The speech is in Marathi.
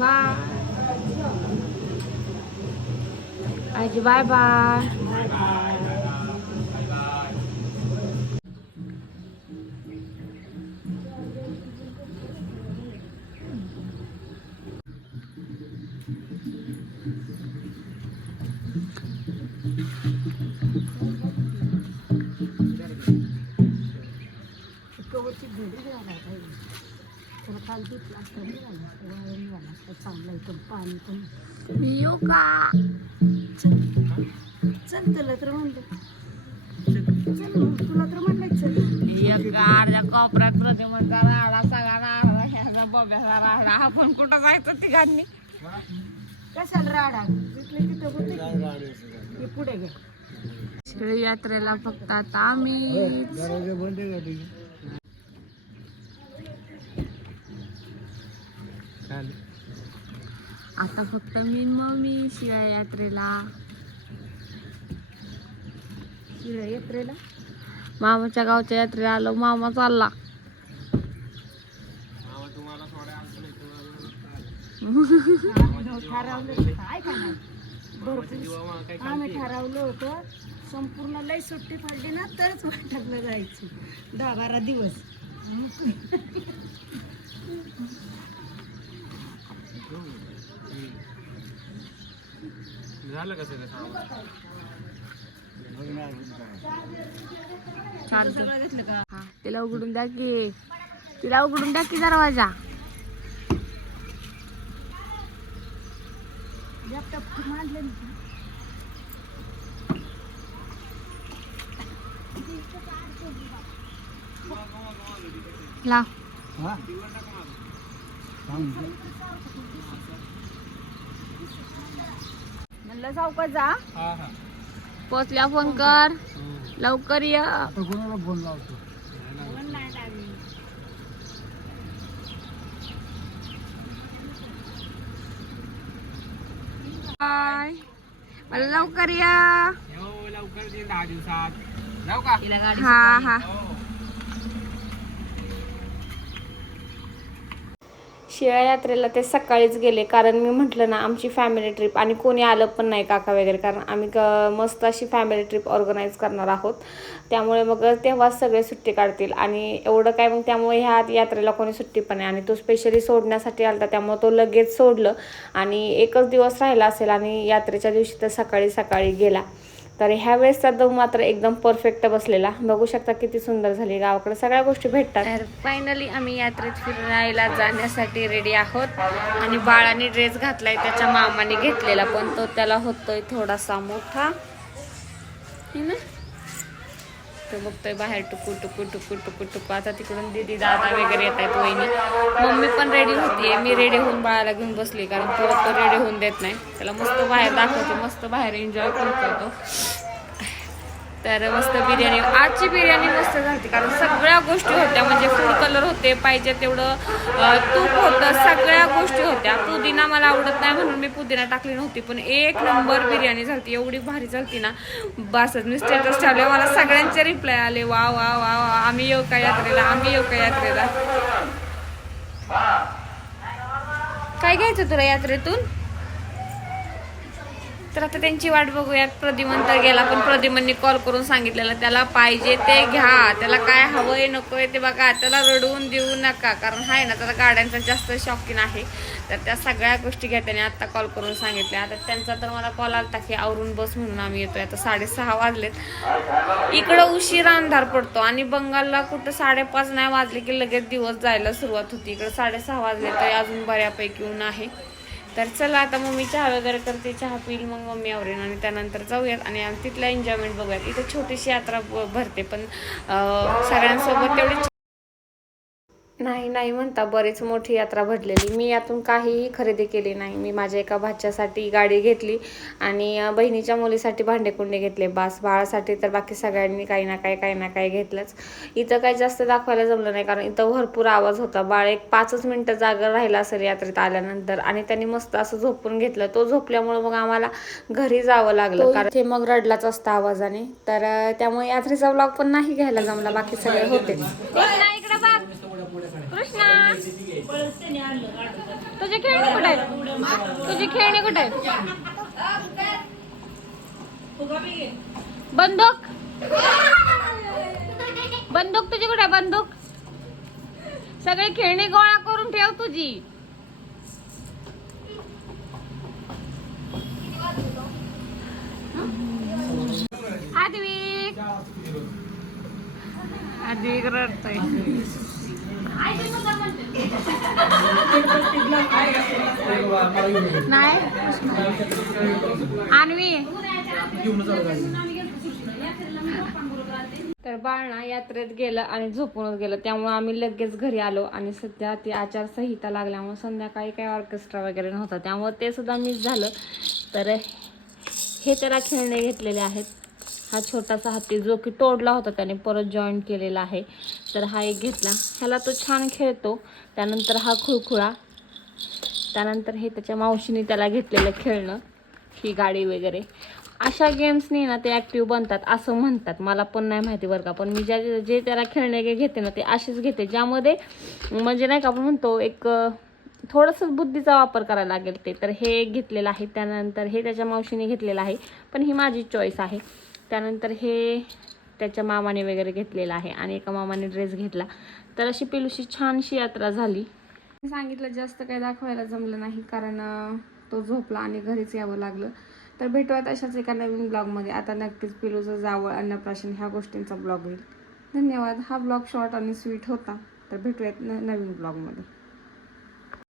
बाय आजी बाय बाय कवरची घडी घालायला पाहिजे त्याला काल धुतलं असतं बरं झालं असतं, वाळून झालं असतं चांगलं एकदम पाणी पण येऊ का? चल तुला तर म्हणलं. चल तुला तर म्हणलं चल. एक अर्ध्या कोपऱ्यात प्रतिमाचा राडा सगळा राडा ह्याचा बब्याचा राडा. आपण कुठं जायचं तिघांनी? कशाला राडा? तिथले तिथं होते. हे पुढे घे. शिळी यात्रेला फक्त आता आम्ही आता फक्त मी मम्मी शिळ्या यात्रेला शिळ्या यात्रेला मामाच्या गावच्या यात्रेला आलो. मामा चालला. आम्ही ठरवलं होतं. संपूर्ण लय सुट्टी पडली ना तरच वाटपला जायचं. दहा बारा दिवस. झालं सगळं? हा तिला उघडून द्या की. तिला उघडून द्या की दरवाजा. म्हणलं सावकाश जा. हा हा. पोचल्या फोन कर. लवकर ये. कोणाला फोन लावतो? बाय मला लवकर या. हो लवकर ये दहा दिवसात. का? हा. हा. शिळ्या यात्रेला ते सकाळीच गेले. कारण मी म्हटलं ना आमची फॅमिली ट्रिप आणि कोणी आलं पण नाही काका वगैरे. कारण आम्ही क मस्त अशी फॅमिली ट्रिप ऑर्गनाईज करणार आहोत. त्यामुळे मग तेव्हाच सगळे सुट्टी काढतील. आणि एवढं काय मग त्यामुळे ह्या यात्रेला कोणी सुट्टी पण नाही. आणि तो स्पेशली सोडण्यासाठी आलता त्यामुळे तो लगेच सोडलं. आणि एकच दिवस राहिला असेल आणि यात्रेच्या दिवशी तर सकाळी सकाळी गेला. तर ह्या वेळेसचा दम मात्र एकदम परफेक्ट बसलेला. बघू शकता किती सुंदर झाली गावाकडे. सगळ्या गोष्टी भेटतात. तर फायनली आम्ही यात्रेत फिरायला जाण्यासाठी रेडी आहोत. आणि बाळाने ड्रेस घातलाय त्याच्या मामाने घेतलेला. पण तो त्याला होतोय थोडासा मोठा. ना? तो बघतोय बाहेर टुकू टुकू टुकू टुकू टुकू आता तिकडून दीदी दादा वगैरे येत आहेत वहिनी. मम्मी पण रेडी होतीये मी रेडी होऊन बाळाला घेऊन बसली कारण तो रेडी होऊन देत नाही. त्याला मस्त बाहेर दाखवते मस्त बाहेर एन्जॉय करतो करतो तर मस्त बिर्याणी आजची बिर्याणी मस्त झाली कारण सगळ्या गोष्टी होत्या म्हणजे फूड कलर होते पाहिजे तेवढं तूप होतं सगळ्या गोष्टी होत्या. पुदिना मला आवडत नाही म्हणून मी पुदिना टाकली नव्हती पण एक नंबर बिर्याणी झाली एवढी भारी झाली ना. बसच मी स्टेटस ठेवले मला सगळ्यांचे रिप्लाय आले वा वा वा वा आम्ही येऊ का यात्रेला? आम्ही येऊ का यात्रेला? काय घ्यायचं तुला यात्रेतून? तर आता त्यांची वाट बघूयात. प्रद्युमन तर गेला पण प्रद्युमननी कॉल करून सांगितलेलं त्याला पाहिजे ते घ्या. त्याला काय हवंय नकोय ते बघा. त्याला रडवून देऊ नका कारण आहे ना त्याला गाड्यांचा जास्त शौकीन आहे. तर त्या सगळ्या गोष्टी घ्या त्याने आत्ता कॉल करून सांगितल्या. आता त्यांचा तर मला कॉल आलता की आवरून बस म्हणून आम्ही येतोय. आता साडेसहा वाजलेत. इकडं उशिरा अंधार पडतो आणि बंगालला कुठं साडेपाच नाही वाजले की लगेच दिवस जायला सुरुवात होती. इकडं साडेसहा वाजले तरी अजून बऱ्यापैकी ऊन आहे. तर चला आता मम्मी चहा वगैरे करते चहा पिईल मग मम्मी आवरेन आणि त्यानंतर जाऊयात आणि तिथला एन्जॉयमेंट बघूयात. इथं छोटीशी यात्रा ब- भरते पण सगळ्यांसोबत तेवढी नाही नाही म्हणता बरीच मोठी यात्रा भरलेली. मी यातून काहीही खरेदी केली नाही. मी माझ्या एका भाच्यासाठी गाडी घेतली आणि बहिणीच्या मुलीसाठी भांडेकुंडे घेतले. बास बाळासाठी तर बाकी सगळ्यांनी काही ना काही काही ना काही घेतलंच. इथं काही जास्त दाखवायला जमलं नाही कारण इथं भरपूर आवाज होता. बाळ एक पाचच मिनटं जागर राहिला असेल यात्रेत आल्यानंतर आणि त्यांनी मस्त असं झोपून घेतलं. तो झोपल्यामुळे मग आम्हाला घरी जावं लागलं कारण ते मग रडलाच असतं आवाजाने. तर त्यामुळे यात्रेचा ब्लॉग पण नाही घ्यायला जमला. बाकी सगळे होते. तुझे खेळणे कुठे आहे तुझी खेळणी कुठे आहे बंदूक? बंदूक तुझी कुठे बंदूक? सगळी खेळणी गोळा करून ठेव तुझी. आद्विक आद्विक रडतोय. नाही आणवी तर बाळणा यात्रेत गेलं आणि झोपूनच गेलं. त्यामुळे आम्ही लगेच घरी आलो आणि सध्या ती आचारसंहिता लागल्यामुळे संध्याकाळी काही ऑर्केस्ट्रा वगैरे नव्हता. त्यामुळे ते सुद्धा मिस झालं. तर हे त्याला खेळणे घेतलेले आहेत. हा छोटासा हत्ती जो की तोडला होता त्याने परत जॉईन केलेला आहे. तर हा एक घेतला. ह्याला तो छान खेळतो. त्यानंतर हा खुळखुळा. त्यानंतर हे त्याच्या मावशीने त्याला घेतलेलं खेळणं ही गाडी वगैरे. अशा गेम्सनी ना ते ॲक्टिव्ह बनतात असं म्हणतात. मला पण नाही माहिती बरं का पण मी ज्या जे त्याला खेळणे घेते ना ते असेच घेते. ज्यामध्ये म्हणजे नाही का आपण म्हणतो एक थोडंसं बुद्धीचा वापर करायला लागेल ते. तर हे एक घेतलेलं आहे. त्यानंतर हे त्याच्या मावशीने घेतलेलं आहे. पण ही माझी चॉईस आहे. त्यानंतर हे त्याच्या मामाने वगैरे घेतलेलं आहे आणि एका मामाने ड्रेस घेतला. तर अशी पिलूशी छानशी यात्रा झाली. मी सांगितलं जास्त काही दाखवायला जमलं नाही कारण तो झोपला आणि घरीच यावं लागलं. तर भेटूयात अशाच एका नवीन ब्लॉगमध्ये. आता नक्कीच पिलूचं जावळ अन्नप्राशन ह्या गोष्टींचा ब्लॉग होईल. धन्यवाद. हा ब्लॉग शॉर्ट आणि स्वीट होता. तर भेटूयात न नवीन ब्लॉगमध्ये.